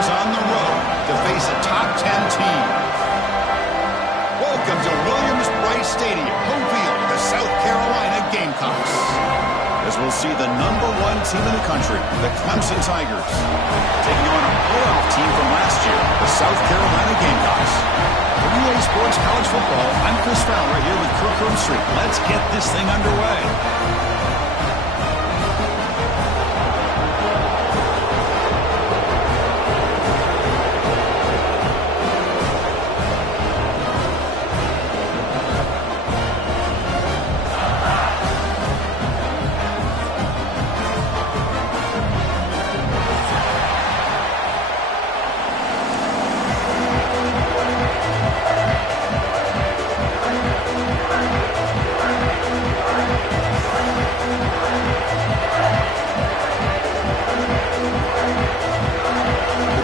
Tigers on the road to face a top 10 team. Welcome to Williams-Brice Stadium, home field of the South Carolina Gamecocks. As we'll see the #1 team in the country, the Clemson Tigers, taking on a playoff team from last year, the South Carolina Gamecocks. For UA Sports College Football, I'm Chris Fowler here with Kirk Street. Let's get this thing underway.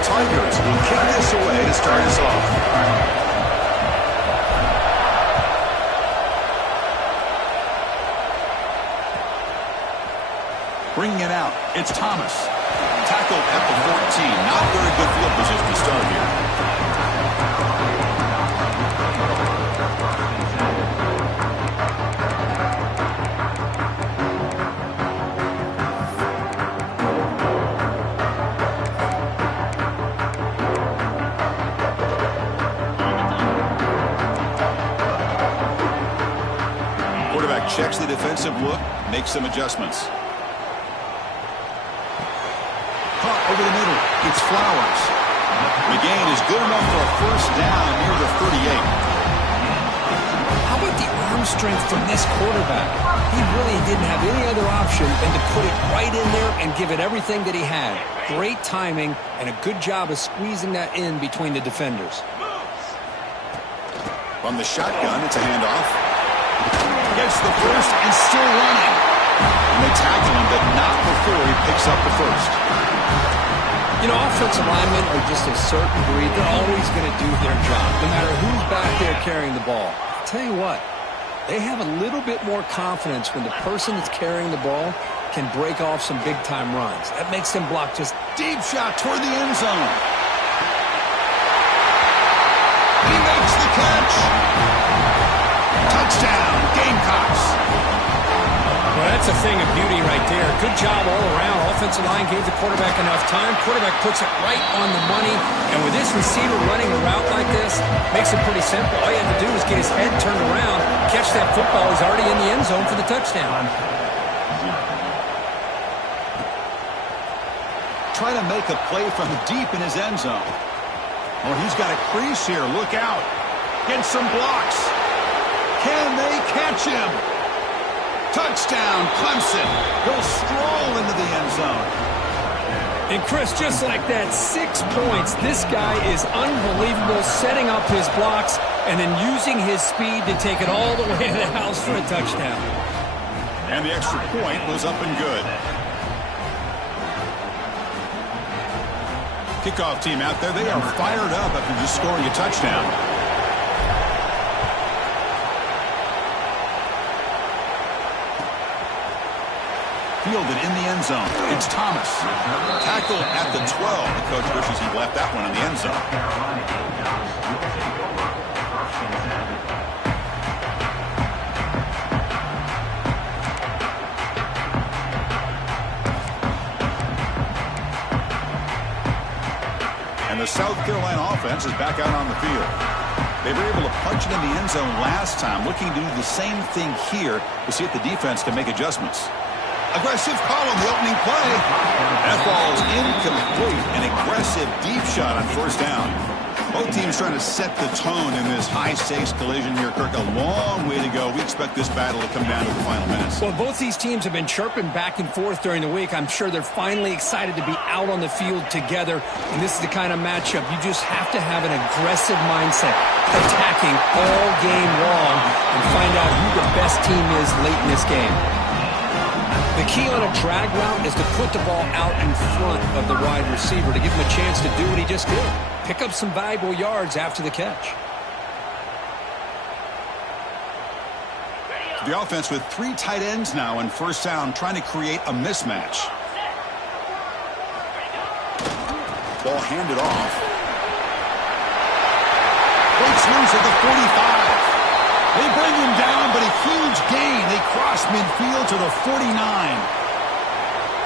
Tigers will kick this away to start us off. Bringing it out, it's Thomas. Tackled at the 14. Not very good field position to start here. Checks the defensive look, makes some adjustments. Caught over the middle. It's Flowers. The gain is good enough for a first down near the 38. How about the arm strength from this quarterback? He really didn't have any other option than to put it right in there and give it everything that he had. Great timing and a good job of squeezing that in between the defenders. From the shotgun, it's a handoff. Gets the first and still running. And they tackle him, but not before he picks up the first. You know, offensive linemen are just a certain breed. They're always going to do their job, no matter who's back there carrying the ball. I'll tell you what, they have a little bit more confidence when the person that's carrying the ball can break off some big-time runs. That makes them block just deep shot toward the end zone. He makes the catch. Touchdown, Gamecocks. Well, that's a thing of beauty right there. Good job all around. Offensive line gave the quarterback enough time. Quarterback puts it right on the money. And with this receiver running a route like this, makes it pretty simple. All you have to do is get his head turned around, catch that football. He's already in the end zone for the touchdown. Trying to make a play from deep in his end zone. Oh, he's got a crease here. Look out. Gets some blocks. Can they catch him? Touchdown, Clemson. He'll stroll into the end zone. And Chris, just like that, 6 points. This guy is unbelievable, setting up his blocks and then using his speed to take it all the way to the house for a touchdown. And the extra point was up and good. Kickoff team out there, they are fired up after just scoring a touchdown. Fielded in the end zone. It's Thomas. Tackled at the 12. The coach wishes he left that one in the end zone. And the South Carolina offense is back out on the field. They were able to punch it in the end zone last time, looking to do the same thing here to see if the defense can make adjustments. Aggressive call on the opening play. That ball's incomplete. An aggressive deep shot on first down. Both teams trying to set the tone in this high-stakes collision here, Kirk. A long way to go. We expect this battle to come down to the final minutes. Well, both these teams have been chirping back and forth during the week. I'm sure they're finally excited to be out on the field together. And this is the kind of matchup you just have to have an aggressive mindset, attacking all game long, and find out who the best team is late in this game. The key on a drag route is to put the ball out in front of the wide receiver to give him a chance to do what he just did. Pick up some valuable yards after the catch. The offense with 3 tight ends now in first down, trying to create a mismatch. Ball handed off. Breaks loose at the 45. They bring him down, but a huge gain. They cross midfield to the 49.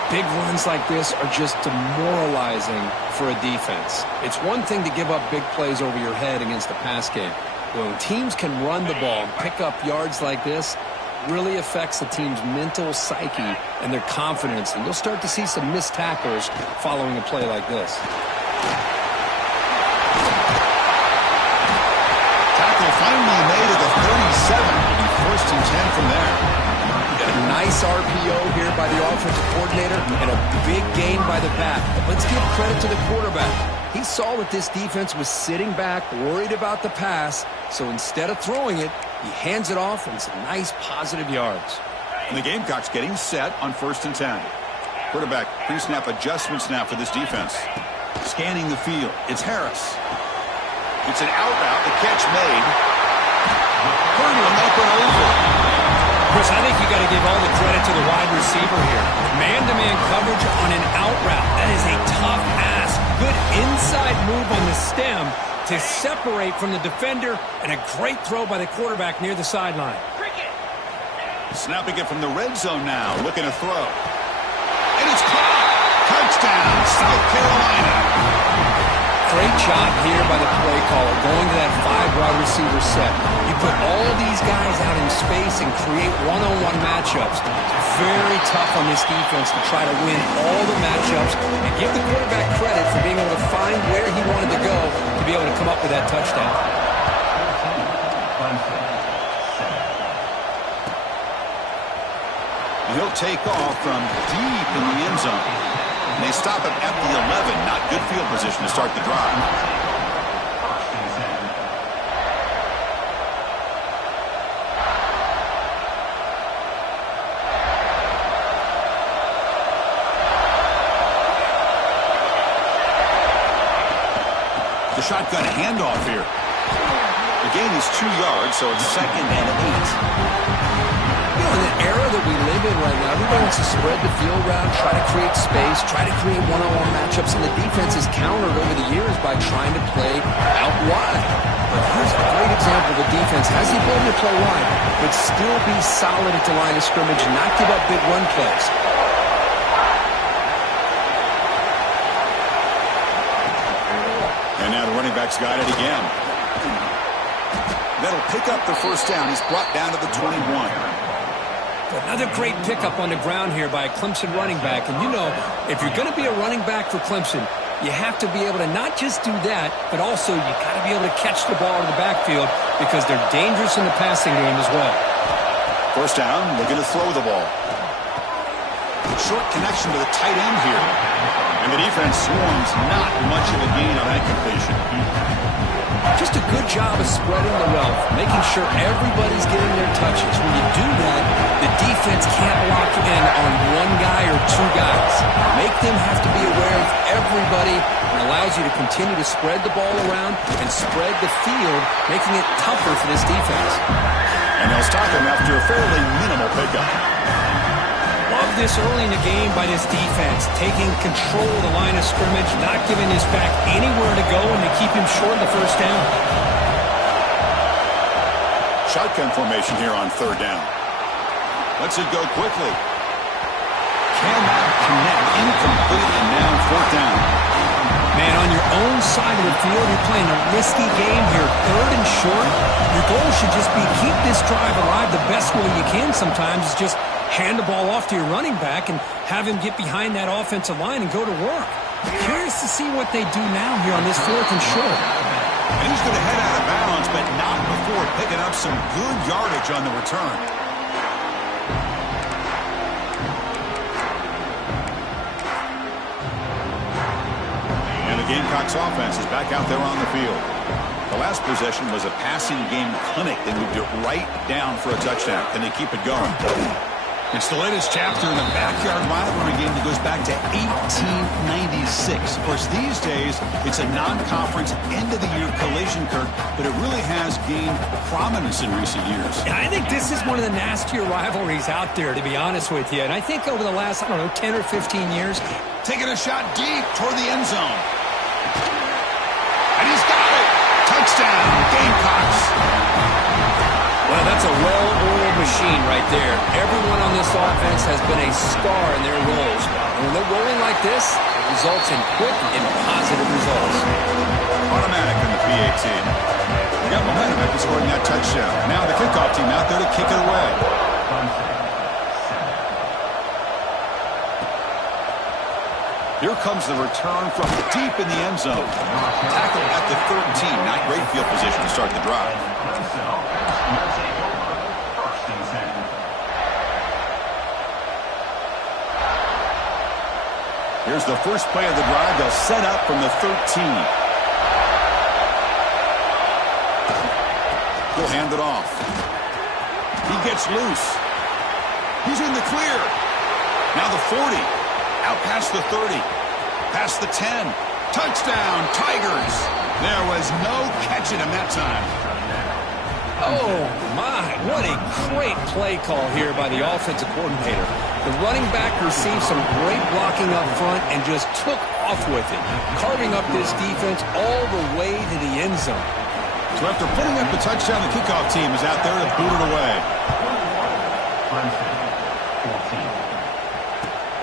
Big runs like this are just demoralizing for a defense. It's one thing to give up big plays over your head against the pass game. When teams can run the ball and pick up yards like this, it really affects the team's mental psyche and their confidence. And you'll start to see some missed tackles following a play like this. Tackle finally made at the 37. It'll be 1st and 10 from there. A nice RPO here by the offensive coordinator and a big gain by the back. Let's give credit to the quarterback. He saw that this defense was sitting back, worried about the pass, so instead of throwing it, he hands it off and some nice positive yards. And the Gamecocks getting set on 1st and 10. Quarterback pre-snap adjustments now for this defense. Scanning the field. It's Harris. It's an out route. The catch made. Hurdling open over. Chris, I think you got to give all the credit to the wide receiver here. Man-to-man coverage on an out route. That is a tough ask. Good inside move on the stem to separate from the defender, and a great throw by the quarterback near the sideline. Snapping it from the red zone now. Looking to throw. And it's caught. Touchdown, South Carolina. Great job here by the play caller, going to that 5 wide receiver set. You put all these guys out in space and create one-on-one matchups. Very tough on this defense to try to win all the matchups and give the quarterback credit for being able to find where he wanted to go to be able to come up with that touchdown. He'll take off from deep in the end zone. And they stop him at the 11. Not good field position to start the drive. The shotgun handoff here. The gain is 2 yards, so it's 2nd and 8. You know, in the era that we live in right now, everybody wants to spread the field around, try to create space, try to create one-on-one matchups, and the defense has countered over the years by trying to play out wide. But here's a great example. The defense has the ability to play wide, but still be solid at the line of scrimmage and not give up big run plays. And now the running back's got it again. That'll pick up the 1st down. He's brought down to the 21. Another great pickup on the ground here by a Clemson running back. And you know, if you're going to be a running back for Clemson, you have to be able to not just do that, but also you got to be able to catch the ball in the backfield because they're dangerous in the passing game as well. 1st down, looking to throw the ball. Short connection to the tight end here. And the defense swarms, not much of a gain on that completion. Just a good job of spreading the wealth, making sure everybody's getting their touches. When you do that, the defense can't lock in on one guy or 2 guys. Make them have to be aware of everybody and allows you to continue to spread the ball around and spread the field, making it tougher for this defense. And they'll stop him after a fairly minimal pickup. Love this early in the game by this defense, taking control of the line of scrimmage, not giving his back anywhere to go, and to keep him short of the 1st down. Shotgun formation here on 3rd down. Lets it go quickly. Cannot connect. Incomplete, and now 4th down. Man, on your own side of the field, you're playing a risky game here. 3rd and short. Your goal should just be keep this drive alive the best way you can sometimes. Is just hand the ball off to your running back and have him get behind that offensive line and go to work. Curious to see what they do now here on this 4th and short. And he's going to head out of bounds, but not before picking up some good yardage on the return. And the Gamecocks offense is back out there on the field. The last possession was a passing game clinic. They moved it right down for a touchdown. Can they keep it going? It's the latest chapter in a backyard rivalry game that goes back to 1896. Of course, these days, it's a non-conference end-of-the-year collision, Kirk, but it really has gained prominence in recent years. And I think this is one of the nastier rivalries out there, to be honest with you. And I think over the last, 10 or 15 years, taking a shot deep toward the end zone. That's a well-oiled machine right there. Everyone on this offense has been a star in their roles. And when they're rolling like this, it results in quick and positive results. Automatic in the PAT. They got momentum after scoring that touchdown. Now the kickoff team out there to kick it away. Here comes the return from deep in the end zone. Tackle at the 13. Not great field position to start the drive. Here's the first play of the drive. They'll set up from the 13. He'll hand it off. He gets loose. He's in the clear. Now the 40. Out past the 30. Past the 10. Touchdown, Tigers. There was no catching him that time. Oh, my. What a great play call here by the offensive coordinator. The running back received some great blocking up front and just took off with it, carving up this defense all the way to the end zone. So after putting up the touchdown, the kickoff team is out there to boot it away.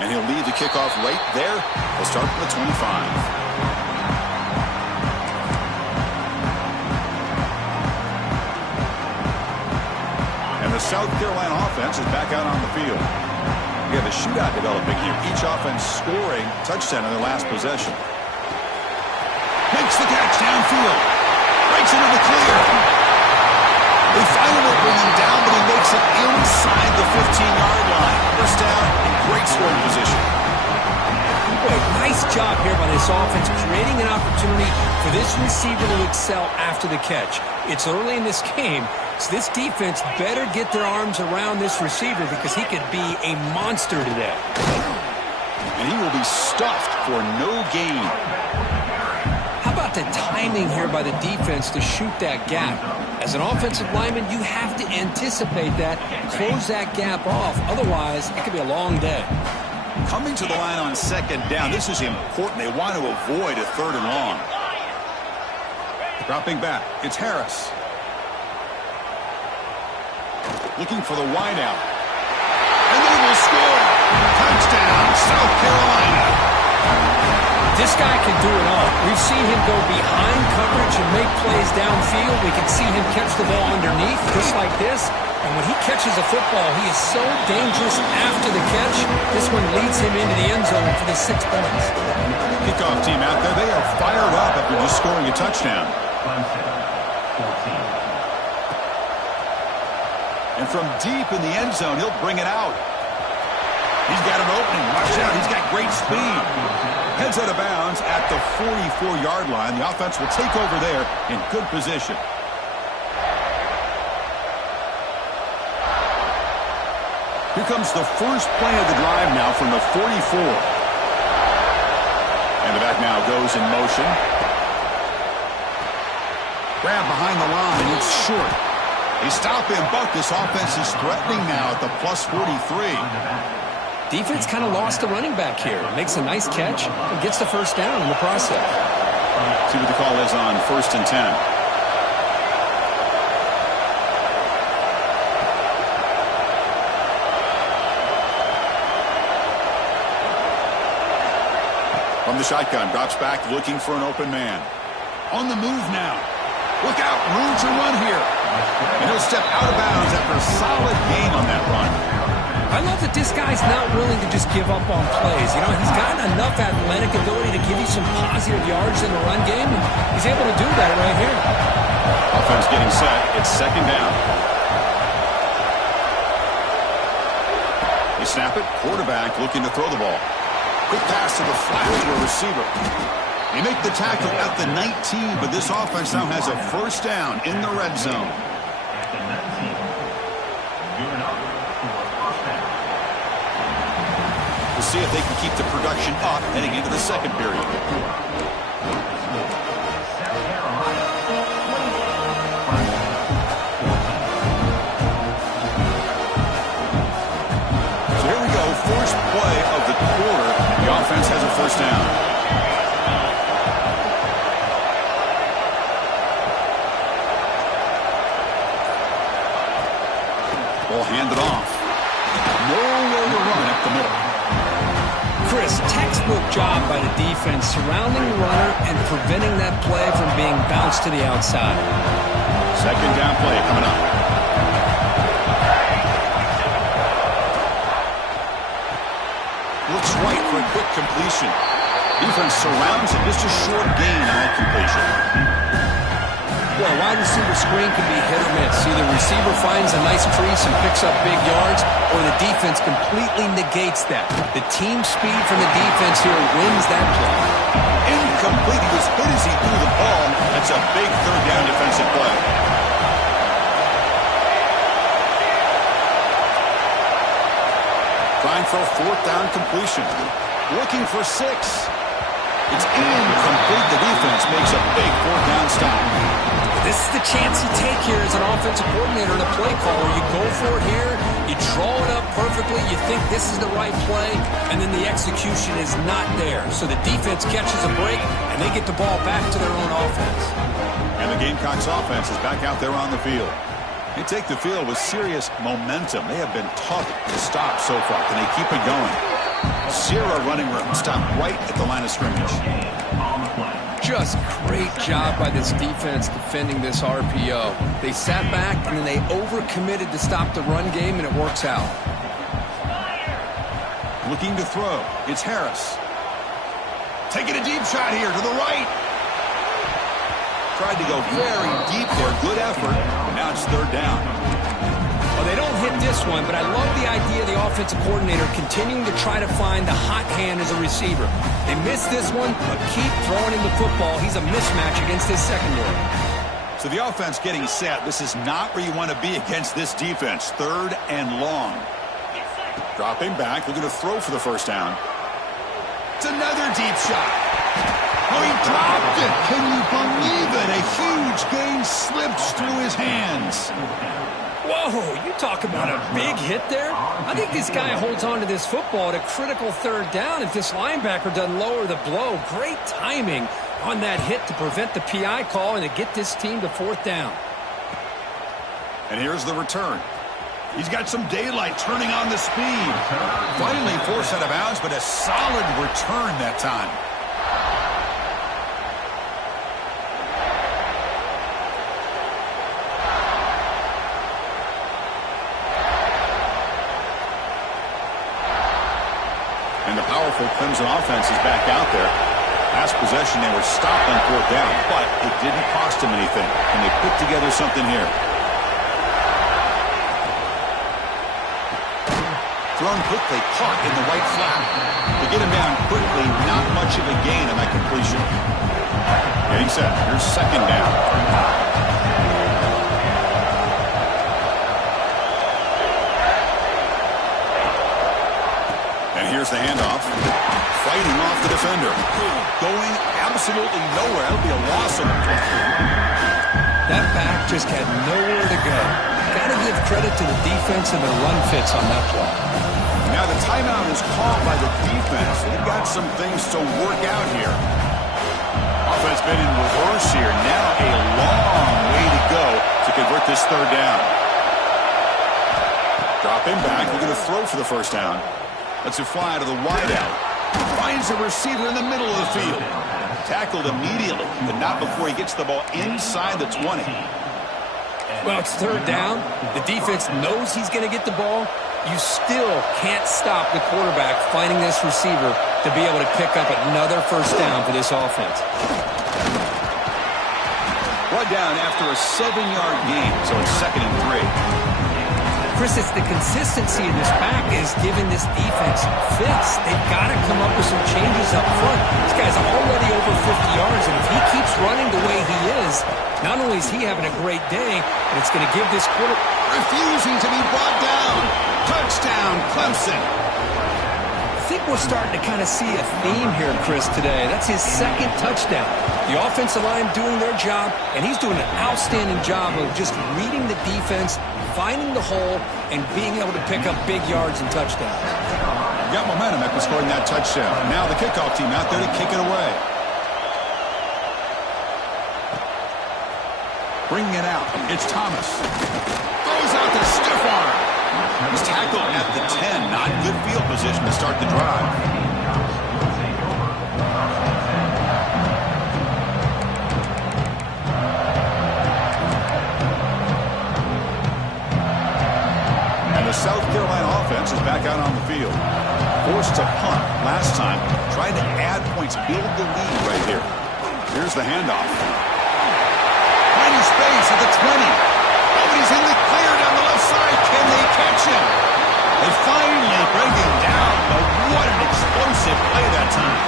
And he'll leave the kickoff right there. He'll start from the 25. And the South Carolina offense is back out on the field. We have a shootout developing here. Each offense scoring touchdown in their last possession. Makes the catch downfield. Breaks into the clear. They finally bring him down, but he makes it inside the 15-yard line. First down in great scoring position. Boy, nice job here by this offense, creating an opportunity for this receiver to excel after the catch. It's early in this game, so this defense better get their arms around this receiver because he could be a monster today. And he will be stuffed for no gain. How about the timing here by the defense to shoot that gap? As an offensive lineman, you have to anticipate that, close that gap off. Otherwise, it could be a long day. Coming to the line on second down, this is important. They want to avoid a third and long. Dropping back, it's Harris. Looking for the wideout. And they will score. Touchdown, South Carolina. This guy can do it all. We've seen him go behind coverage and make plays downfield. We can see him catch the ball underneath, just like this. And when he catches a football, he is so dangerous after the catch. This one leads him into the end zone for the 6 points. Kickoff team out there, they are fired up after just scoring a touchdown. And from deep in the end zone, he'll bring it out. He's got an opening. Watch out, he's got great speed. Heads out of bounds at the 44-yard line. The offense will take over there in good position. Here comes the first play of the drive now from the 44. And the back now goes in motion. Grab behind the line. It's short. They stop him, but this offense is threatening now at the plus 43. Defense kind of lost the running back here. Makes a nice catch and gets the first down in the process. See what the call is on 1st and 10. From the shotgun, drops back, looking for an open man. On the move now. Look out, room to run here. And he'll step out of bounds after a solid gain on that run. I love that this guy's not willing to just give up on plays. You know, he's got enough athletic ability to give you some positive yards in the run game, and he's able to do that right here. Offense getting set. It's second down. You snap it, quarterback looking to throw the ball. Quick pass to the flat to a receiver. They make the tackle at the 19, but this offense now has a first down in the red zone. We'll see if they can keep the production up heading into the second period. So here we go, first play of the quarter. The offense has a first down. textbook job by the defense surrounding the runner and preventing that play from being bounced to the outside. Second down play coming up. Looks right for a quick completion. Defense surrounds it. Just a short gain on that completion. Well, a wide receiver screen can be hit or miss. Either the receiver finds a nice crease and picks up big yards, or the defense completely negates that. The team speed from the defense here wins that play. Incomplete. He was hit as he threw the ball. That's a big third down defensive play. Trying for a fourth down completion. Looking for 6. It's incomplete. The defense makes a big fourth down stop. This is the chance you take here as an offensive coordinator and a play caller. You go for it here. You draw it up perfectly. You think this is the right play, and then the execution is not there. So the defense catches a break, and they get the ball back to their own offense. And the Gamecocks offense is back out there on the field. They take the field with serious momentum. They have been tough to stop so far. Can they keep it going? Zero running room. Stop right at the line of scrimmage. Just great job by this defense defending this RPO. They sat back, and then they overcommitted to stop the run game, and it works out. Looking to throw. It's Harris. Taking a deep shot here to the right. Tried to go very deep there. Good effort. Now it's third down. Well, they don't hit this one, but I love the idea of the offensive coordinator continuing to try to find the hot hand as a receiver. They missed this one, but keep throwing him the football. He's a mismatch against this secondary. So the offense getting set. This is not where you want to be against this defense. Third and long. Dropping back. Looking to throw for the first down. It's another deep shot. Oh, he dropped it. Can you believe it? A huge gain slips through his hands. Whoa, you talk about a big hit there. I think this guy holds on to this football at a critical third down if this linebacker doesn't lower the blow. Great timing on that hit to prevent the PI call and to get this team to fourth down. And here's the return. He's got some daylight turning on the speed. Finally forced out of bounds, but a solid return that time. And the powerful Clemson offense is back out there. Last possession, they were stopped on fourth down, but it didn't cost them anything. And they put together something here. Thrown quickly, caught in the right flat. To get him down quickly, not much of a gain on that completion. Getting set. Here's second down. Here's the handoff. Fighting off the defender. Going absolutely nowhere. That'll be a loss of the play. That back just had nowhere to go. Got to give credit to the defense and their run fits on that play. Now the timeout is called by the defense. They've got some things to work out here. Offense been in reverse here. Now a long way to go to convert this third down. Dropping back. We're going to throw for the first down. Lets it fly out of the wideout. Finds a receiver in the middle of the field. Tackled immediately, but not before he gets the ball inside the 20. Well, it's third down. The defense knows he's going to get the ball. You still can't stop the quarterback finding this receiver to be able to pick up another first down for this offense. Brought down after a 7-yard gain, so it's 2nd and 3. Chris, it's the consistency of this back is giving this defense fits. They've got to come up with some changes up front. This guy's already over 50 yards, and if he keeps running the way he is, not only is he having a great day, but it's going to give this quarter... Refusing to be brought down. Touchdown, Clemson. I think we're starting to kind of see a theme here, Chris, today. That's his 2nd touchdown. The offensive line doing their job, and he's doing an outstanding job of just reading the defense, finding the hole, and being able to pick up big yards and touchdowns. Got momentum after scoring that touchdown. Now the kickoff team out there to kick it away. Bringing it out. It's Thomas. Throws out the stiff arm. He's tackled at the 10. Not good field position to start the drive. field. Forced to punt last time. Trying to add points, build the lead right here. Here's the handoff. Finding space at the 20. Oh, he's in the clear down the left side. Can they catch him? They finally bring him down, but what an explosive play that time.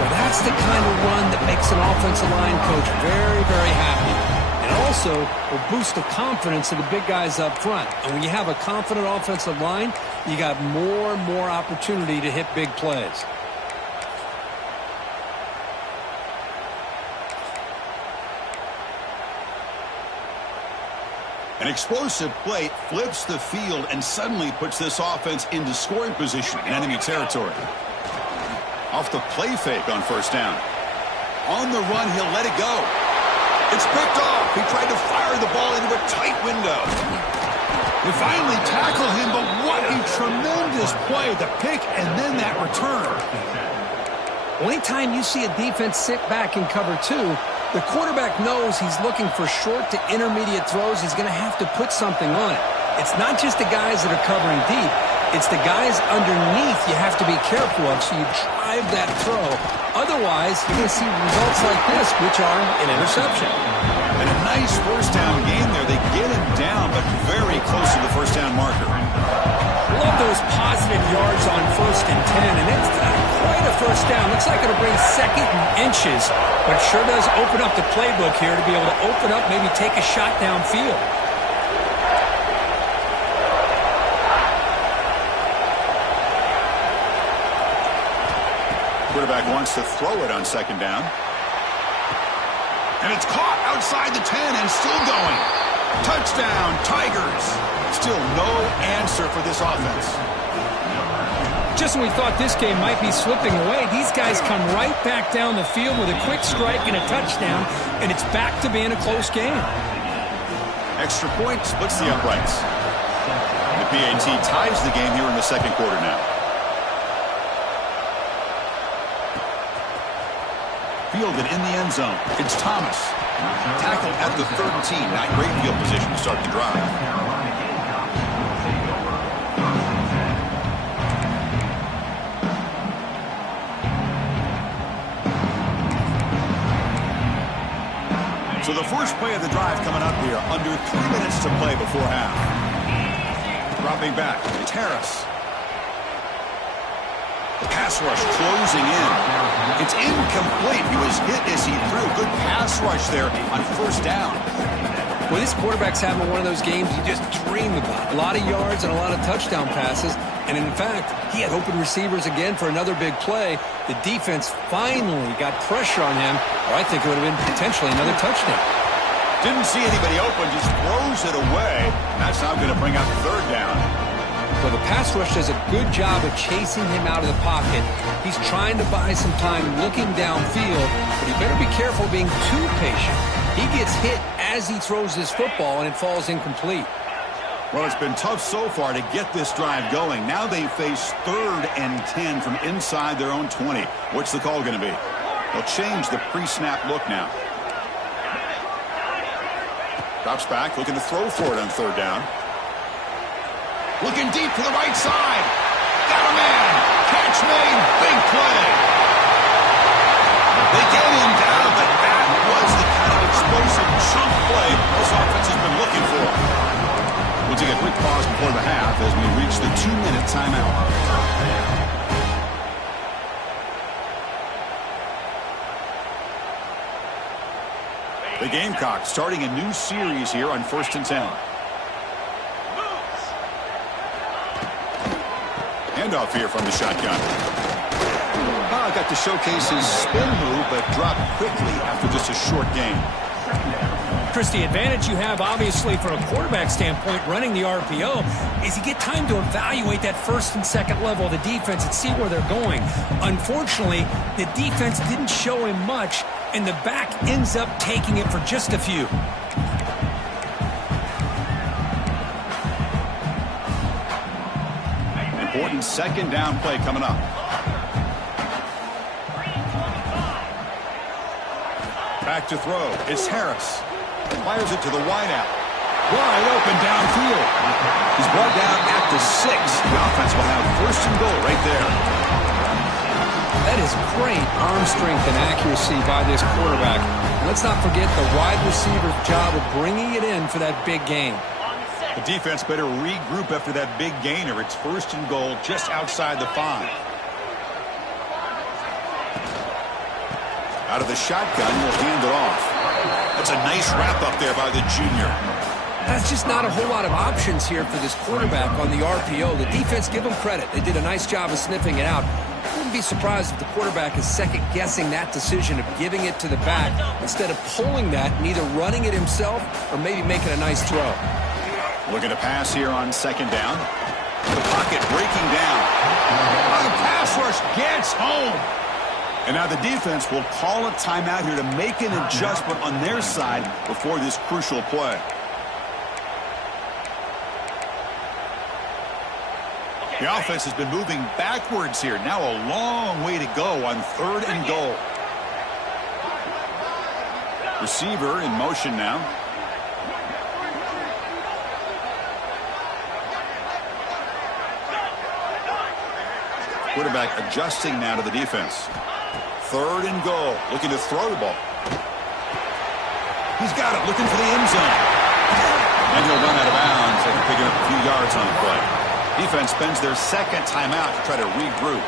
Well, that's the kind of run that makes an offensive line coach very, very happy. And also will boost the confidence of the big guys up front. And when you have a confident offensive line, you got more and more opportunity to hit big plays. An explosive play flips the field and suddenly puts this offense into scoring position in enemy territory. Off the play fake on first down. On the run, he'll let it go. It's picked off. He tried to fire the ball into a tight window. They finally tackle him, but what a tremendous play. The pick and then that return. Well, anytime you see a defense sit back in cover two, the quarterback knows he's looking for short to intermediate throws. He's going to have to put something on it. It's not just the guys that are covering deep. It's the guys underneath you have to be careful of, so you drive that throw. Otherwise, you're going to see results like this, which are an interception. And a nice first down game there. They get him down, but very close to the first down marker. Love those positive yards on 1st and 10, and it's not quite a first down. Looks like it'll bring 2nd and inches, but sure does open up the playbook here to be able to open up, maybe take a shot downfield. Quarterback wants to throw it on 2nd down. And it's caught outside the 10 and still going. Touchdown, Tigers. Still no answer for this offense. Just when we thought this game might be slipping away, these guys come right back down the field with a quick strike and a touchdown, and it's back to being a close game. Extra point splits the uprights. The PAT ties the game here in the 2nd quarter now. Fielded in the end zone. It's Thomas. Tackled at the 13. Not great field position to start the drive. So the first play of the drive coming up here. Under 3 minutes to play before half. Dropping back. It's Harris. Pass rush closing in. It's incomplete. He was hit as he threw. Good pass rush there on 1st down. Well, this quarterback's having one of those games you just dream about. A lot of yards and a lot of touchdown passes. And in fact, he had open receivers again for another big play. The defense finally got pressure on him, or I think it would have been potentially another touchdown. Didn't see anybody open, just throws it away. And that's now going to bring up 3rd down. Well, the pass rush does a good job of chasing him out of the pocket. He's trying to buy some time looking downfield, but he better be careful being too patient. He gets hit as he throws this football, and it falls incomplete. Well, it's been tough so far to get this drive going. Now they face 3rd and 10 from inside their own 20. What's the call going to be? They'll change the pre-snap look now. Drops back, looking to throw for it on 3rd down. Looking deep to the right side. Got a man. Catch made. Big play. They get him down, but that was the kind of explosive chunk play this offense has been looking for. We'll take a quick pause before the half as we reach the 2-minute timeout. The Gamecocks starting a new series here on 1st and 10. Handoff here from the shotgun. Got to showcase his spin move, but dropped quickly after just a short game. Chris, the advantage you have, obviously, from a quarterback standpoint, running the RPO, is you get time to evaluate that 1st and 2nd level of the defense and see where they're going. Unfortunately, the defense didn't show him much, and the back ends up taking it for just a few. Important 2nd down play coming up. Back to throw. It's Harris. Fires it to the wideout. Wide open downfield. He's brought down at the 6. The offense will have first and goal right there. That is great arm strength and accuracy by this quarterback. Let's not forget the wide receiver's job of bringing it in for that big gain. The defense better regroup after that big gainer. It's first and goal just outside the 5. Out of the shotgun, he'll hand it off. That's a nice wrap up there by the junior. That's just not a whole lot of options here for this quarterback on the RPO. The defense, give them credit. They did a nice job of sniffing it out. I wouldn't be surprised if the quarterback is second-guessing that decision of giving it to the back instead of pulling that and either running it himself or maybe making a nice throw. Looking to pass here on second down. The pocket breaking down. Oh, the pass rush gets home. And now the defense will call a timeout here to make an adjustment on their side before this crucial play. The offense has been moving backwards here. Now a long way to go on third and goal. Receiver in motion now. Quarterback adjusting now to the defense. Third and goal. Looking to throw the ball. He's got it. Looking for the end zone. And he'll run out of bounds after picking up a few yards on the play. Defense spends their second timeout to try to regroup.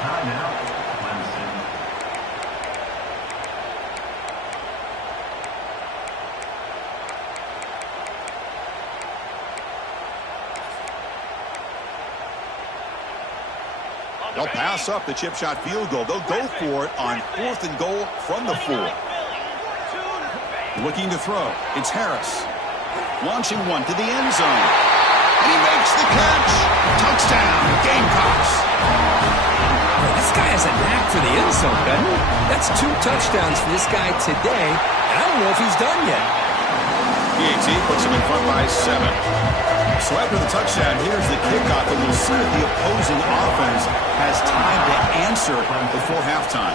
Timeout. They'll pass up the chip shot field goal. They'll go for it on fourth and goal from the 4. Looking to throw. It's Harris. Launching one to the end zone. And he makes the catch. Touchdown, Gamecocks. This guy has a knack for the end zone, doesn't he? That's 2 touchdowns for this guy today. And I don't know if he's done yet. PAT puts him in front by 7. So after the touchdown, here's the kickoff, and we'll see if the opposing offense has time to answer before halftime.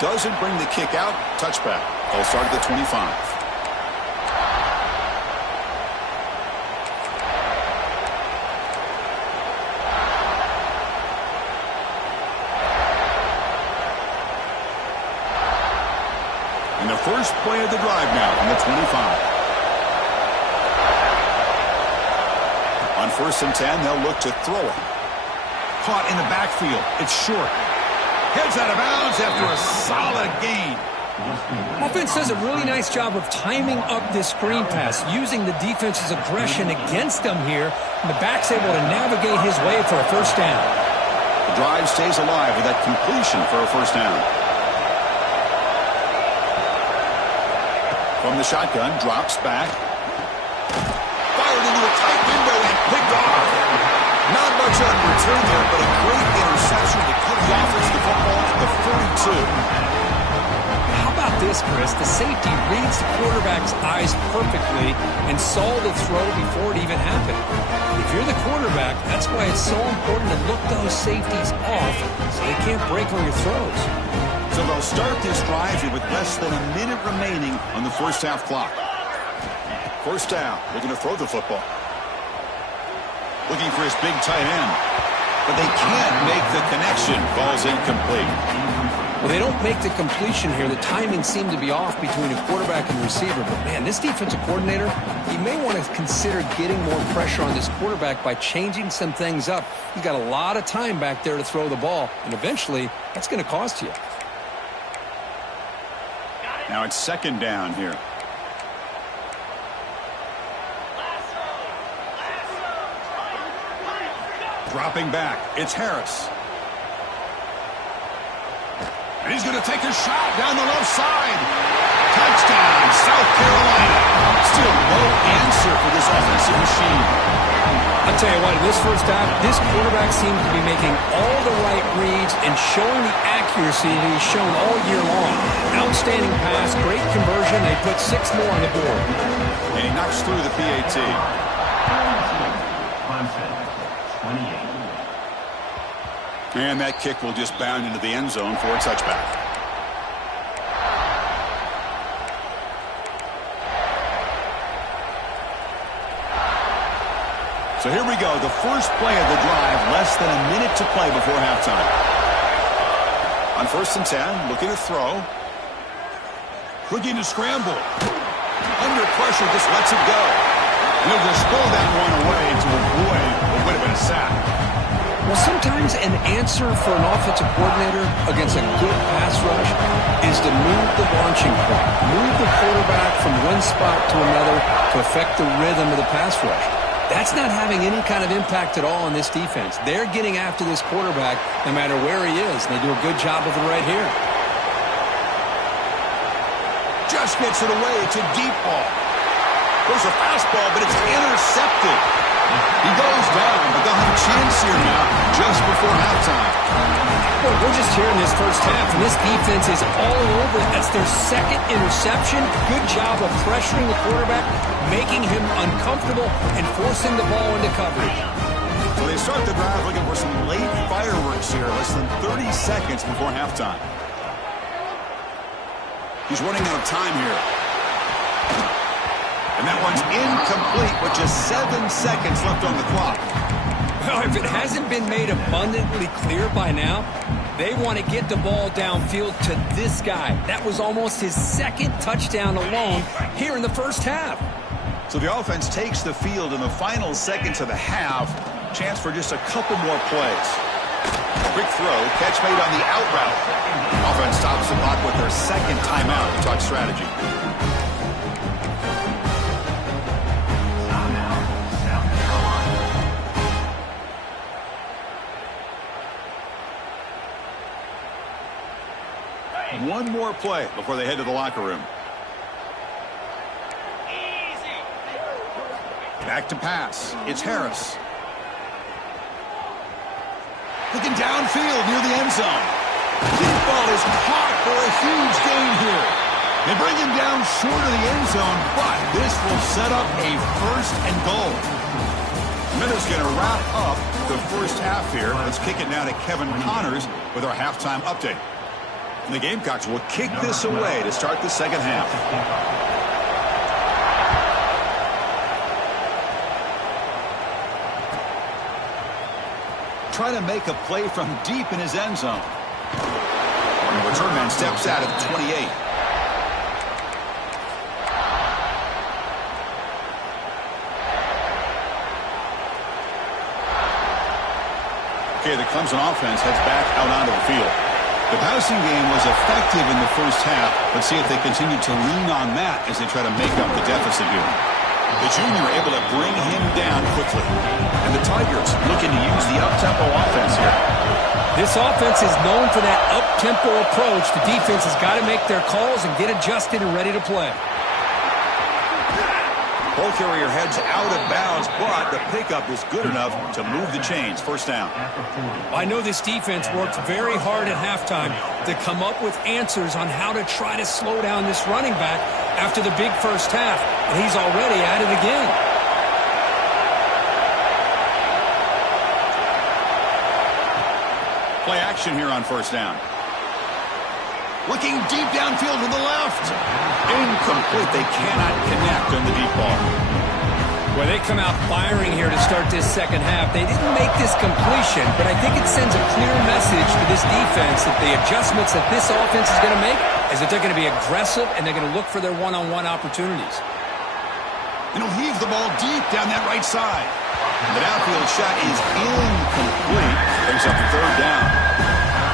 Doesn't bring the kick out. Touchback. They'll start at the 25. The first play of the drive now from the 25. On first and 10, they'll look to throw it. Caught in the backfield. It's short. Heads out of bounds after a solid gain. Offense does a really nice job of timing up this screen pass, using the defense's aggression against them here, and the back's able to navigate his way for a first down. The drive stays alive with that completion for a first down. From the shotgun, drops back. Fired into a tight window and picked off. Not much on return there, but a great interception to give the offense the football at the 42. How about this, Chris? The safety reads the quarterback's eyes perfectly and saw the throw before it even happened. If you're the quarterback, that's why it's so important to look those safeties off so they can't break on your throws. So they'll start this drive here with less than a minute remaining on the first half clock. First down, looking to throw the football. Looking for his big tight end. But they can't make the connection. Ball's incomplete. Well, they don't make the completion here. The timing seemed to be off between a quarterback and the receiver. But, man, this defensive coordinator, he may want to consider getting more pressure on this quarterback by changing some things up. He's got a lot of time back there to throw the ball. And eventually, that's going to cost you. Now it's second down here. Dropping back. It's Harris. And he's going to take a shot down the left side. Touchdown, South Carolina. Still no answer for this offensive machine. I'll tell you what, in this first half, this quarterback seems to be making all the right reads and showing the accuracy that he's shown all year long. Outstanding pass, great conversion. They put 6 more on the board. And he knocks through the PAT. And that kick will just bound into the end zone for a touchback. So here we go, the first play of the drive, less than a minute to play before halftime. On 1st and 10, looking to throw. Looking to scramble. Under pressure, just lets it go. And he'll just throw that one away to avoid what would have been a sack. Well, sometimes an answer for an offensive coordinator against a good pass rush is to move the launching point, move the quarterback from one spot to another to affect the rhythm of the pass rush. That's not having any kind of impact at all on this defense. They're getting after this quarterback no matter where he is, and they do a good job of it right here. Just gets it away. It's a deep ball. There's a fastball, but it's intercepted. He goes down, but they'll have a chance here now just before halftime. Well, we're just here in this first half, and this defense is all over it. That's their second interception. Good job of pressuring the quarterback, making him uncomfortable, and forcing the ball into coverage. So they start the drive looking for some late fireworks here, less than 30 seconds before halftime. He's running out of time here. And that one's incomplete with just 7 seconds left on the clock. Well, if it hasn't been made abundantly clear by now, they want to get the ball downfield to this guy. That was almost his second touchdown alone here in the first half. So the offense takes the field in the final seconds of the half. Chance for just a couple more plays. Quick throw, catch made on the out route. Offense stops the clock with their second timeout to talk strategy. One more play before they head to the locker room. Back to pass. It's Harris. Looking downfield near the end zone. Deep ball is caught for a huge gain here. They bring him down short of the end zone, but this will set up a 1st and goal. Minutes going to wrap up the first half here. Let's kick it now to Kevin Connors with our halftime update. And the Gamecocks will kick this away to start the second half. Trying to make a play from deep in his end zone. And the return man steps out at the 28. Okay, the Clemson offense heads back out onto the field. The passing game was effective in the first half. Let's see if they continue to lean on that as they try to make up the deficit here. The junior able to bring him down quickly. And the Tigers looking to use the up-tempo offense here. This offense is known for that up-tempo approach. The defense has got to make their calls and get adjusted and ready to play. Ball carrier heads out of bounds, but the pickup is good enough to move the chains. First down. I know this defense worked very hard at halftime to come up with answers on how to try to slow down this running back after the big first half, and he's already at it again. Play action here on first down. Looking deep downfield to the left. Incomplete. They cannot connect on the deep ball. Well, they come out firing here to start this second half. They didn't make this completion, but I think it sends a clear message to this defense that the adjustments that this offense is going to make is that they're going to be aggressive and they're going to look for their one-on-one opportunities. And he'll heave the ball deep down that right side. The downfield shot is incomplete. Brings up the third down.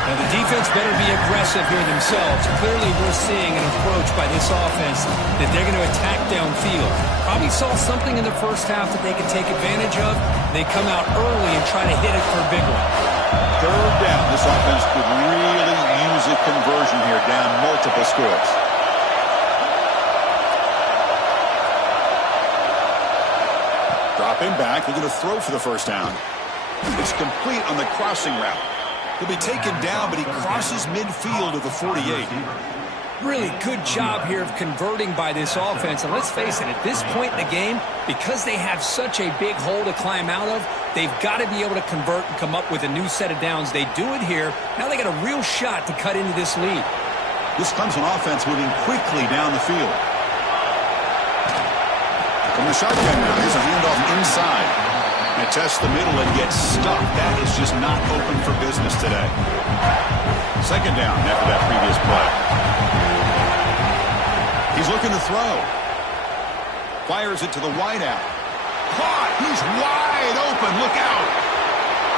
Now, the defense better be aggressive here themselves. Clearly, we're seeing an approach by this offense that they're going to attack downfield. Probably saw something in the first half that they could take advantage of. They come out early and try to hit it for a big one. Third down. This offense could really use a conversion here, down multiple scores. Dropping back. They're going to throw for the first down. It's complete on the crossing route. He'll be taken down, but he crosses midfield to the 48. Really good job here of converting by this offense. And let's face it, at this point in the game, because they have such a big hole to climb out of, they've got to be able to convert and come up with a new set of downs. They do it here. Now they got a real shot to cut into this lead. This Clemson offense moving quickly down the field. From the shotgun now, here's a handoff inside. And tests the middle and gets stuck. That is just not open for business today. Second down after that previous play. He's looking to throw. Fires it to the wideout. Caught. He's wide open. Look out.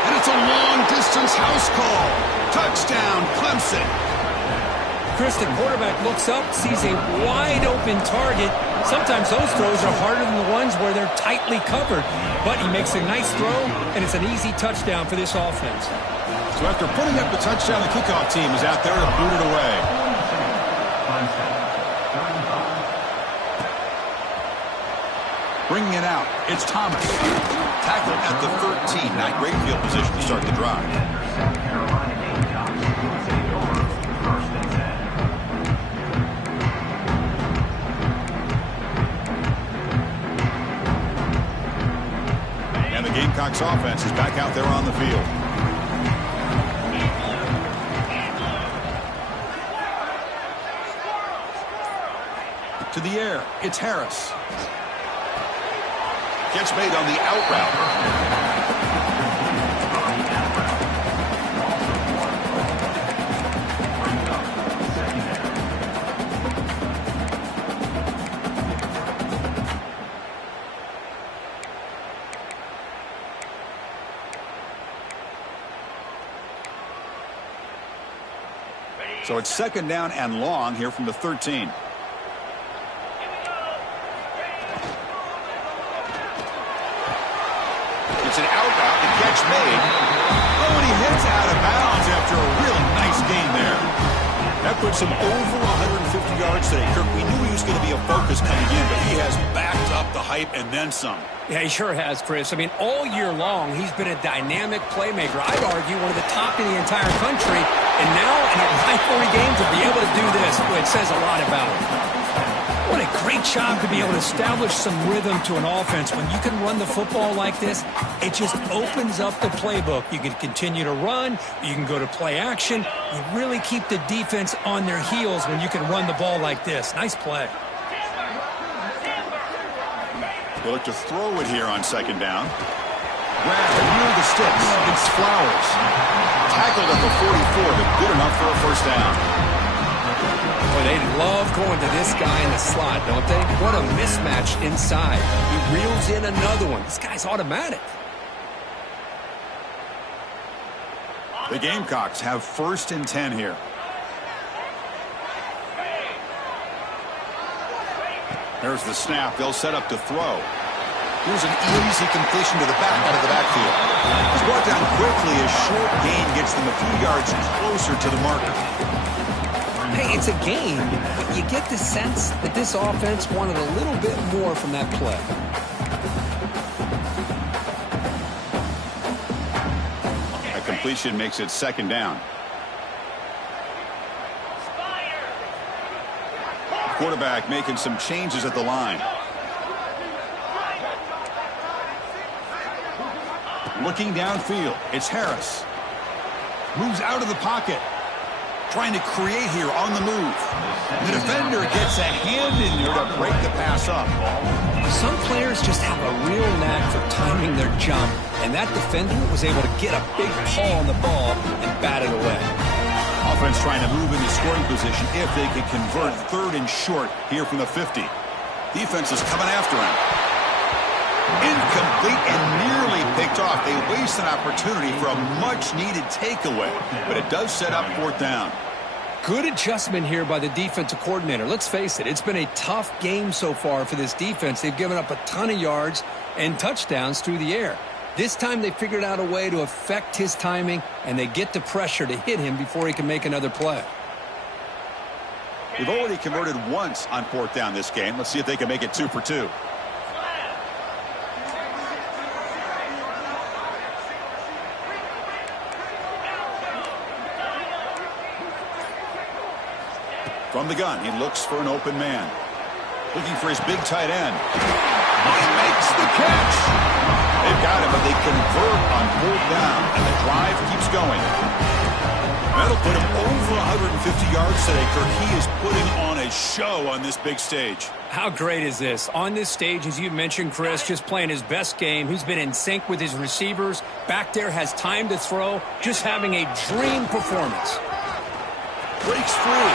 And it's a long-distance house call. Touchdown, Clemson. Chris, the quarterback looks up, sees a wide-open target. Sometimes those throws are harder than the ones where they're tightly covered. But he makes a nice throw, and it's an easy touchdown for this offense. So after putting up the touchdown, the kickoff team is out there to boot it away. Bringing it out, it's Thomas. Tackled at the 13. Not great field position to start the drive. And the Gamecocks offense is back out there on the field. To the air, it's Harris. Catch made on the out route. So it's second down and long here from the 13. It's an out route, the catch made. Oh, and he hits out of bounds after a real nice gain there. That puts him over 150 yards today. Kirk, we knew he was going to be a focus coming in, but he has backed up the hype and then some. Yeah, he sure has, Chris. I mean, all year long, he's been a dynamic playmaker. I'd argue one of the top in the entire country. And now, in a rivalry game, to be able to do this, it says a lot about him. What a great job to be able to establish some rhythm to an offense. When you can run the football like this, it just opens up the playbook. You can continue to run. You can go to play action. You really keep the defense on their heels when you can run the ball like this. Nice play. They look to throw it here on second down. Grab near the sticks. It's Flowers. Tackled at the 44, but good enough for a first down. Boy, they love going to this guy in the slot, don't they? What a mismatch inside. He reels in another one. This guy's automatic. The Gamecocks have first and 10 here. There's the snap. They'll set up to throw. Here's an easy completion to the back out of the backfield. He's brought down quickly. A short gain gets them a few yards closer to the marker. Hey, it's a game, but you get the sense that this offense wanted a little bit more from that play. A completion makes it second down. Quarterback making some changes at the line. Looking downfield, it's Harris. Moves out of the pocket. Trying to create here on the move. The defender gets a hand in there to break the pass up. Some players just have a real knack for timing their jump, and that defender was able to get a big paw on the ball and bat it away. Offense trying to move into scoring position if they can convert third and short here from the 50. Defense is coming after him. Incomplete and nearly picked off. They waste an opportunity for a much-needed takeaway, but it does set up fourth down. Good adjustment here by the defensive coordinator. Let's face it, it's been a tough game so far for this defense. They've given up a ton of yards and touchdowns through the air. This time they figured out a way to affect his timing, and they get the pressure to hit him before he can make another play. They've already converted once on fourth down this game. Let's see if they can make it 2 for 2. From the gun, he looks for an open man. Looking for his big tight end. He makes the catch. They've got him, but they convert on fourth down, and the drive keeps going. Well, That'll put him over 150 yards today, Kirk. He is putting on a show on this big stage. How great is this? On this stage, as you mentioned, Chris, just playing his best game. He's been in sync with his receivers. Back there, has time to throw. Just having a dream performance. Breaks free.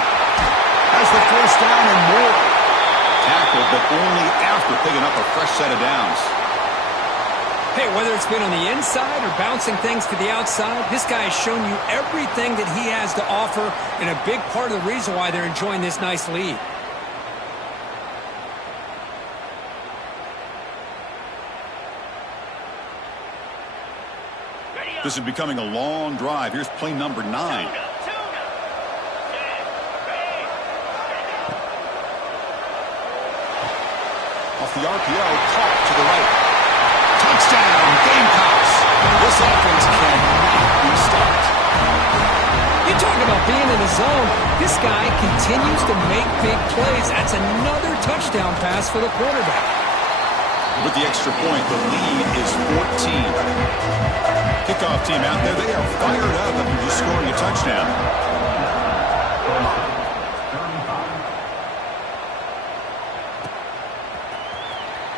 Has the first down and more. Tackled, but only after picking up a fresh set of downs. Hey, whether it's been on the inside or bouncing things to the outside, this guy has shown you everything that he has to offer, and a big part of the reason why they're enjoying this nice lead. This is becoming a long drive. Here's play number 9. Off the RPO, caught to the right. Touchdown, Gamecocks. This offense cannot be stopped. You talk about being in the zone. This guy continues to make big plays. That's another touchdown pass for the quarterback. With the extra point, the lead is 14. Kickoff team out there, they are fired up after just scoring a touchdown.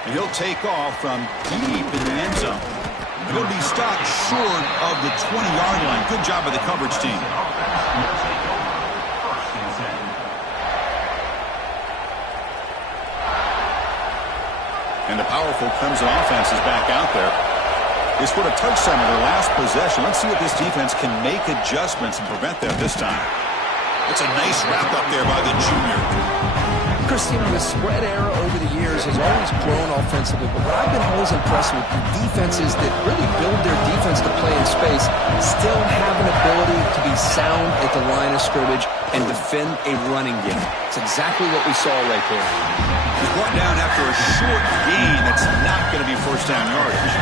And he'll take off from deep in the end zone. They're going to be stopped short of the 20-yard line. Good job by the coverage team. And the powerful Clemson offense is back out there. They scored a touchdown in their last possession. Let's see if this defense can make adjustments and prevent that this time. It's a nice wrap up there by the junior. Christian, the spread era over the years has always grown offensively, but what I've been always impressed with the defenses that really build their defense to play in space still have an ability to be sound at the line of scrimmage and defend a running game. It's exactly what we saw right there. He's brought down after a short gain that's not going to be first down yardage.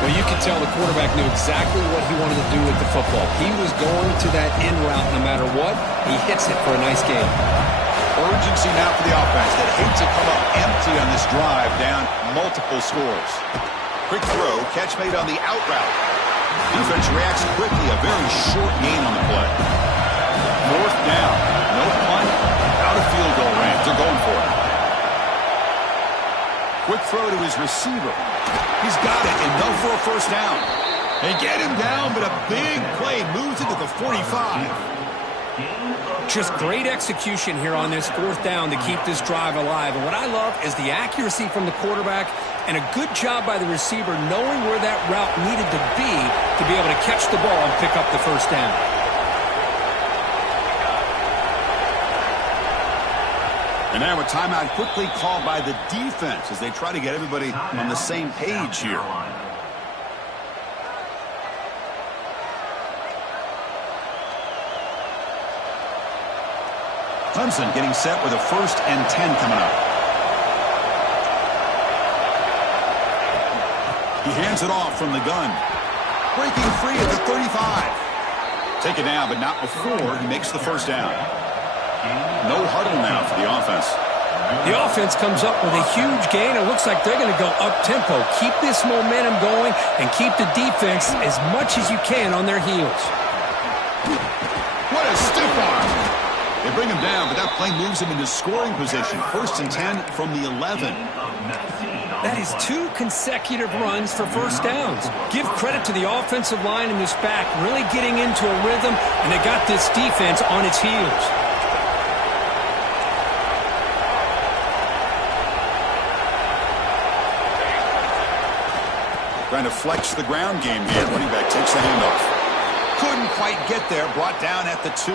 Well, you could tell the quarterback knew exactly what he wanted to do with the football. He was going to that in route no matter what. He hits it for a nice gain. Urgency now for the offense that hates to come up empty on this drive, down multiple scores. Quick throw, catch made on the out route. Defense reacts quickly, a very short gain on the play. Fourth down, no punt, out of field goal range. They're going for it. Quick throw to his receiver. He's got it, enough for a first down. They get him down, but a big play moves into the 45. Just great execution here on this fourth down to keep this drive alive. And what I love is the accuracy from the quarterback and a good job by the receiver knowing where that route needed to be able to catch the ball and pick up the first down. And now a timeout quickly called by the defense as they try to get everybody on the same page here. Clemson getting set with a 1st and 10 coming up. He hands it off from the gun. Breaking free at the 35. Taken down, but not before he makes the first down. No huddle now for the offense. The offense comes up with a huge gain. It looks like they're going to go up-tempo. Keep this momentum going and keep the defense as much as you can on their heels. What a stiff arm. They bring him down, but that play moves him into scoring position. 1st and 10 from the 11. That is 2 consecutive runs for first downs. Give credit to the offensive line in this back, really getting into a rhythm, and they got this defense on its heels. Trying to flex the ground game here. Running back takes the handoff. Couldn't quite get there. Brought down at the 2.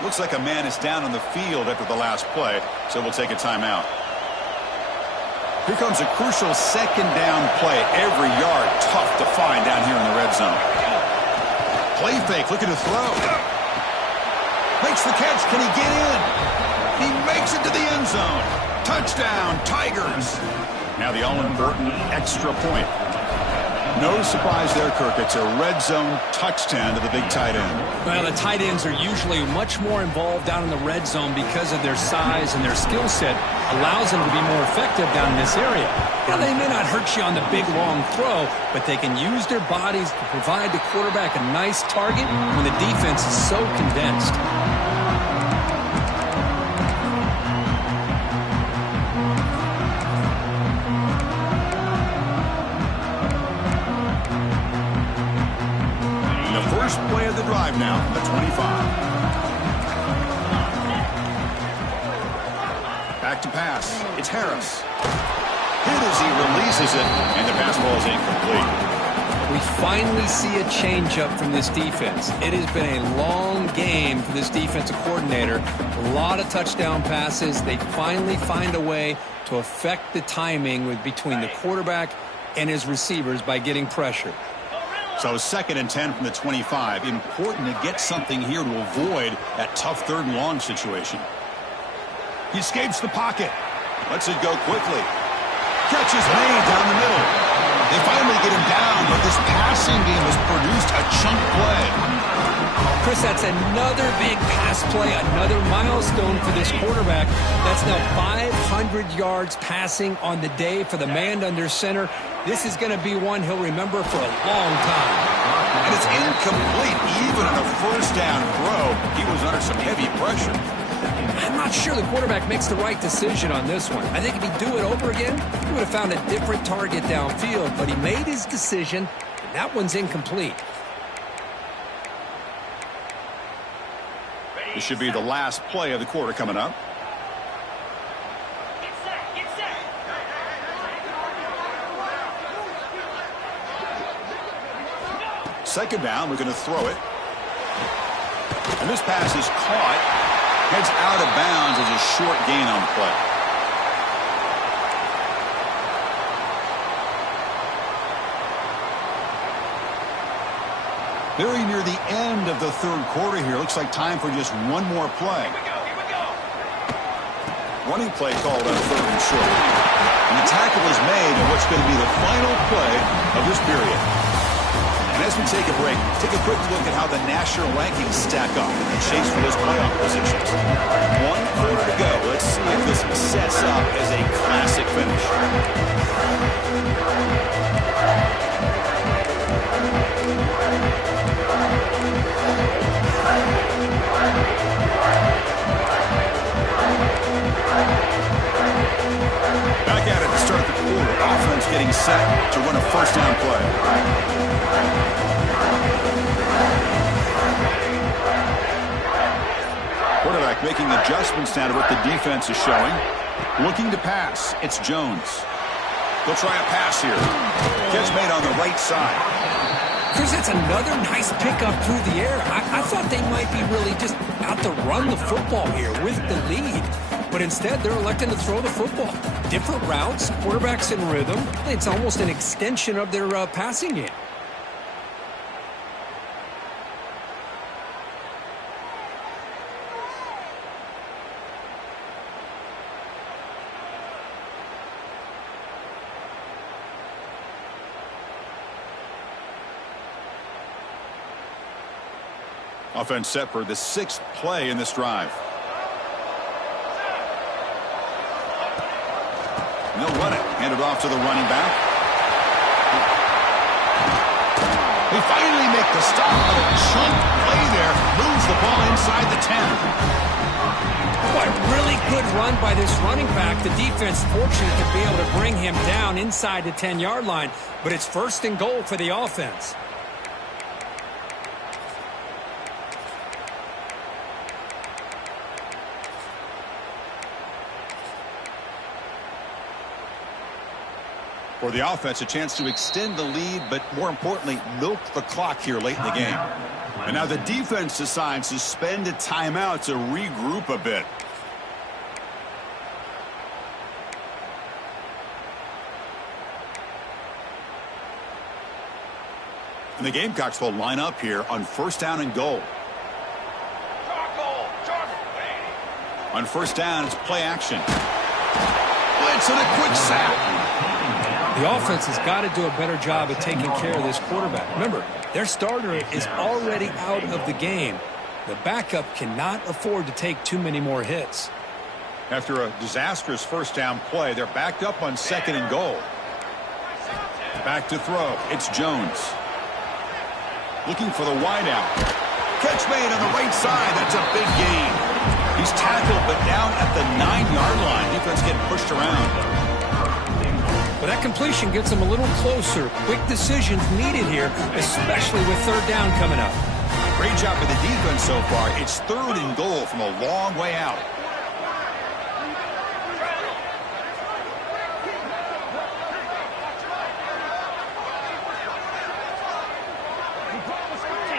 Looks like a man is down on the field after the last play, so we'll take a timeout. Here comes a crucial 2nd down play. Every yard tough to find down here in the red zone. Play fake, looking to throw. Makes the catch. Can he get in? He makes it to the end zone. Touchdown, Tigers. Now the all-important extra point. No surprise there, Kirk. It's a red zone touchdown to the big tight end. Well, the tight ends are usually much more involved down in the red zone because of their size and their skill set allows them to be more effective down in this area. Now, they may not hurt you on the big, long throw, but they can use their bodies to provide the quarterback a nice target when the defense is so condensed. Play of the drive now, the 25. Back to pass. It's Harris. Hit as he releases it, and the pass ball is incomplete. We finally see a changeup from this defense. It has been a long game for this defensive coordinator. A lot of touchdown passes. They finally find a way to affect the timing between the quarterback and his receivers by getting pressure. So 2nd and 10 from the 25. Important to get something here to avoid that tough 3rd and long situation. He escapes the pocket. Lets it go quickly. Catch is made down the middle. They finally get him down, but this passing game has produced a chunk play. Chris, that's another big pass play, another milestone for this quarterback. That's now 500 yards passing on the day for the man under center. This is going to be one he'll remember for a long time. And it's incomplete. Even on a 1st down throw, he was under some heavy pressure. I'm not sure the quarterback makes the right decision on this one. I think if he'd do it over again, he would have found a different target downfield, but he made his decision, and that one's incomplete. This should be the last play of the quarter coming up. Second down, we're going to throw it. And this pass is caught. Heads out of bounds as a short gain on the play. Very near the end of the 3rd quarter here. Looks like time for just one more play. Here we go. Running play called on 3rd and short. And the tackle is made on what's going to be the final play of this period. And as we take a break, take a quick look at how the national rankings stack up in the chase for those playoff positions. 1 quarter to go. Let's see if this sets up as a classic finish. Back at it to start the quarter. Offense getting set to run a 1st down play. Quarterback making adjustments now to what the defense is showing. Looking to pass. It's Jones. He'll try a pass here. Catch made on the right side. Chris, that's another nice pickup through the air. I thought they might be really just out to run the football here with the lead. But instead, they're electing to throw the football. Different routes, quarterbacks in rhythm. It's almost an extension of their passing game. Offense set for the 6th play in this drive. And they'll run it. Hand it off to the running back. They finally make the stop. A chunk play there. Moves the ball inside the 10. What a really good run by this running back. The defense fortunate to be able to bring him down inside the 10-yard line. But it's 1st and goal for the offense. For the offense, a chance to extend the lead, but more importantly, milk the clock here late in the game. And now the defense decides to spend a timeout to regroup a bit. And the Gamecocks will line up here on 1st down and goal. On 1st down, it's play action. Blitz and a quick sack. The offense has got to do a better job of taking care of this quarterback. Remember, their starter is already out of the game. The backup cannot afford to take too many more hits. After a disastrous first down play, they're backed up on 2nd and goal. Back to throw. It's Jones. Looking for the wideout. Catch made on the right side. That's a big gain. He's tackled, but down at the 9-yard line. Defense getting pushed around. But that completion gets them a little closer. Quick decisions needed here, especially with 3rd down coming up. Great job by the defense so far. It's 3rd and goal from a long way out.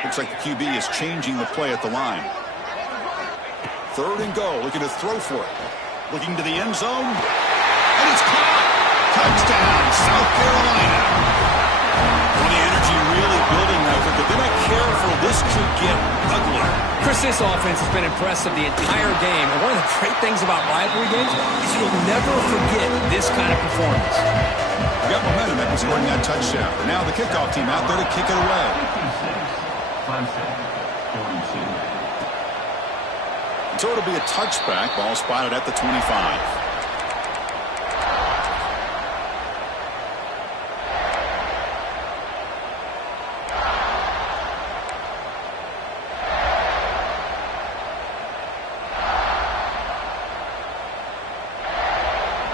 Looks like the QB is changing the play at the line. 3rd and goal, looking to throw for it. Looking to the end zone. And it's caught. Touchdown, South Carolina. Well, the energy really building now. If they're not careful, this could get ugly. Chris, this offense has been impressive the entire game. And one of the great things about rivalry games is you'll never forget this kind of performance. We got momentum after scoring that touchdown. Now the kickoff team out there to kick it away. So it'll be a touchback. Ball spotted at the 25.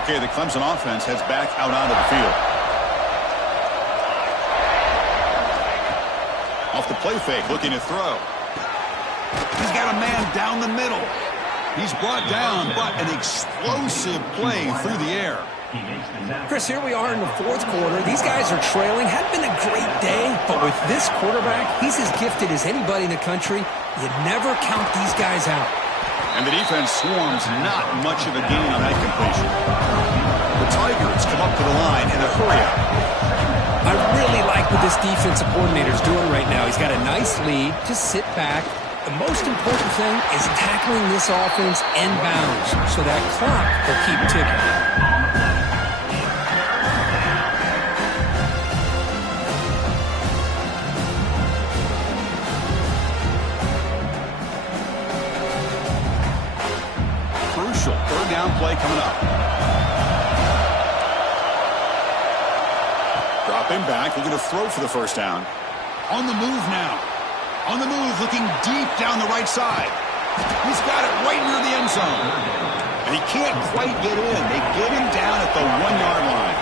Okay, the Clemson offense heads back out onto the field. Off the play fake, looking to throw. He's got a man down the middle. He's brought down, but an explosive play through the air. Chris, here we are in the 4th quarter. These guys are trailing. Hadn't been a great day, but with this quarterback, he's as gifted as anybody in the country. You never count these guys out. And the defense swarms not much of a gain on that completion. The Tigers come up to the line in a hurry-up. I really like what this defensive coordinator is doing right now. He's got a nice lead to sit back. The most important thing is tackling this offense end bounds so that clock will keep ticking. Crucial 3rd down play coming up. Dropping back, looking to throw for the 1st down. On the move now. On the move, looking deep down the right side. He's got it right near the end zone. And he can't quite get in. They get him down at the 1-yard line.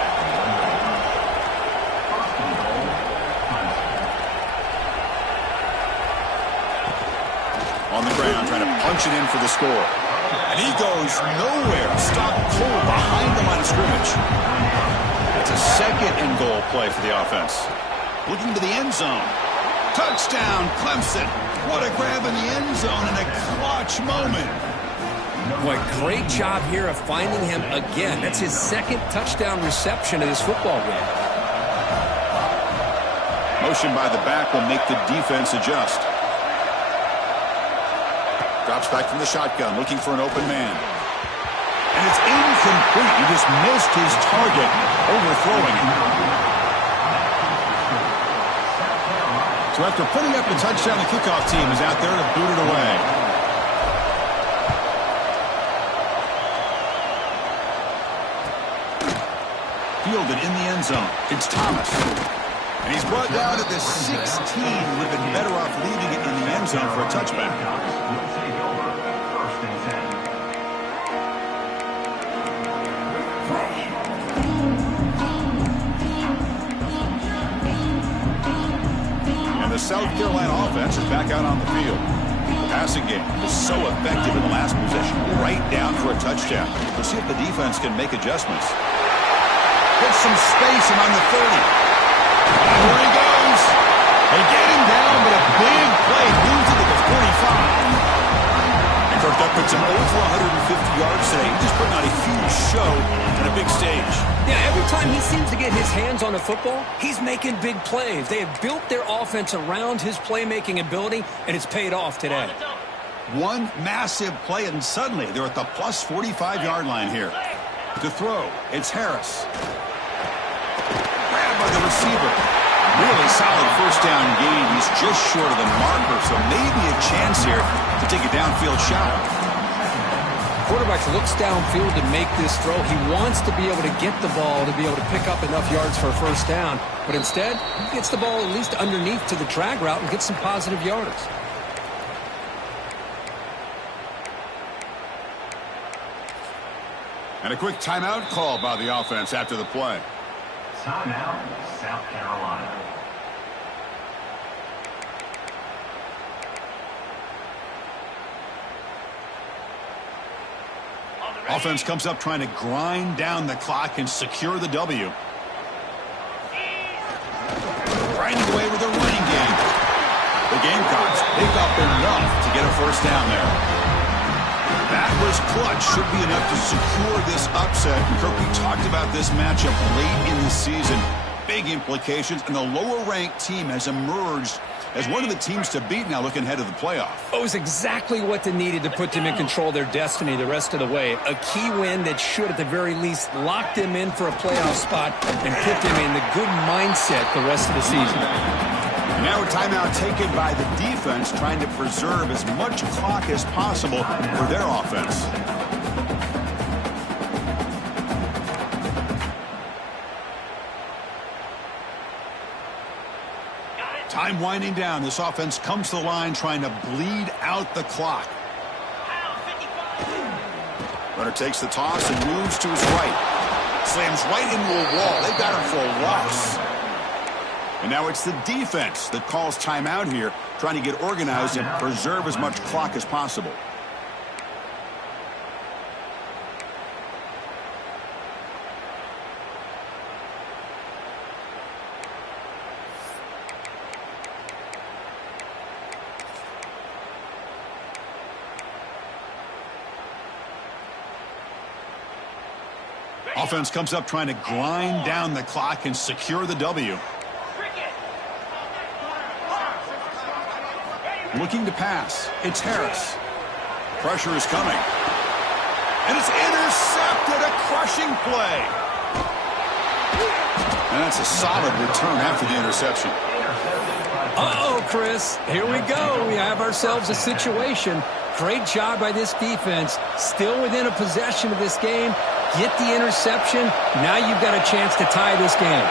On the ground, trying to punch it in for the score. And he goes nowhere. Stopped cold behind the line of scrimmage. That's a 2nd and goal play for the offense. Looking to the end zone. Touchdown, Clemson. What a grab in the end zone in a clutch moment. Boy, great job here of finding him again. That's his 2nd touchdown reception of this football game. Motion by the back will make the defense adjust. Drops back from the shotgun, looking for an open man. And it's incomplete. He just missed his target, overthrowing it. So after putting up a touchdown, the kickoff team is out there to boot it away. Fielded in the end zone. It's Thomas. And he's brought down at the 16. Would have been better off leaving it in the end zone for a touchback. The South Carolina offense is back out on the field. The passing game was so effective in the last possession, right down for a touchdown. We'll see if the defense can make adjustments. Gets some space and on the 30. And here he goes. They get him down, but a big play moves it to the 45. And Kirk Duckman's over 150 yards today. He's just putting on a huge show on a big stage. Yeah, every time he seems to get his hands on the football, he's making big plays. They have built their offense around his playmaking ability, and it's paid off today. One massive play, and suddenly they're at the plus 45-yard line here. To throw, it's Harris. the receiver. Really solid first down gain. He's just short of the marker, so maybe a chance here to take a downfield shot. Quarterback looks downfield to make this throw. He wants to be able to get the ball to be able to pick up enough yards for a first down. But instead, he gets the ball at least underneath to the drag route and gets some positive yards. And a quick timeout call by the offense after the play. Timeout, South Carolina. Offense comes up trying to grind down the clock and secure the W. Grinding away with the running game. The Gamecocks pick up enough to get a first down there. That was clutch. Should be enough to secure this upset. And Kirk, we talked about this matchup late in the season. Big implications, and the lower-ranked team has emerged as one of the teams to beat now looking ahead of the playoff. It was exactly what they needed to put them in control of their destiny the rest of the way. A key win that should, at the very least, lock them in for a playoff spot and put them in the good mindset the rest of the season. Now a timeout taken by the defense, trying to preserve as much clock as possible for their offense. Time winding down. This offense comes to the line trying to bleed out the clock. Runner takes the toss and moves to his right. Slams right into a wall. They got him for a loss. And now it's the defense that calls timeout here, trying to get organized and preserve as much clock as possible. Offense comes up trying to grind down the clock and secure the W. Looking to pass. It's Harris. Pressure is coming. And it's intercepted. A crushing play. And that's a solid return after the interception. Uh-oh, Chris. Here we go. We have ourselves a situation. Great job by this defense. Still within a possession of this game. Get the interception. Now you've got a chance to tie this game.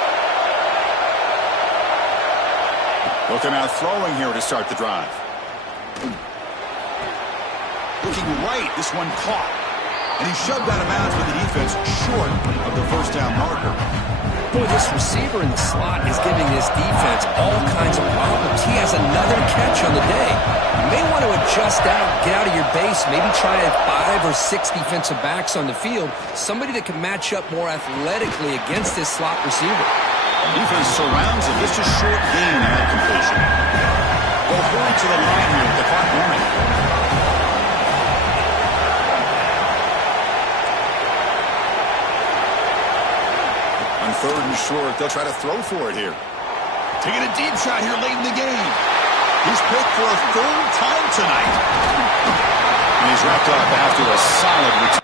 Looking out throwing here to start the drive. Looking right, this one caught. And he shoved out of bounds with the defense short of the first down marker. Boy, this receiver in the slot is giving this defense all kinds of problems. He has another catch on the day. You may want to adjust out, get out of your base, maybe try 5 or 6 defensive backs on the field, somebody that can match up more athletically against this slot receiver. Defense surrounds him. Just a short gain on that completion. Go hurry to the line here with the clock running. On third and short, they'll try to throw for it here. Taking a deep shot here late in the game. He's picked for a third time tonight. And he's wrapped up after a solid return.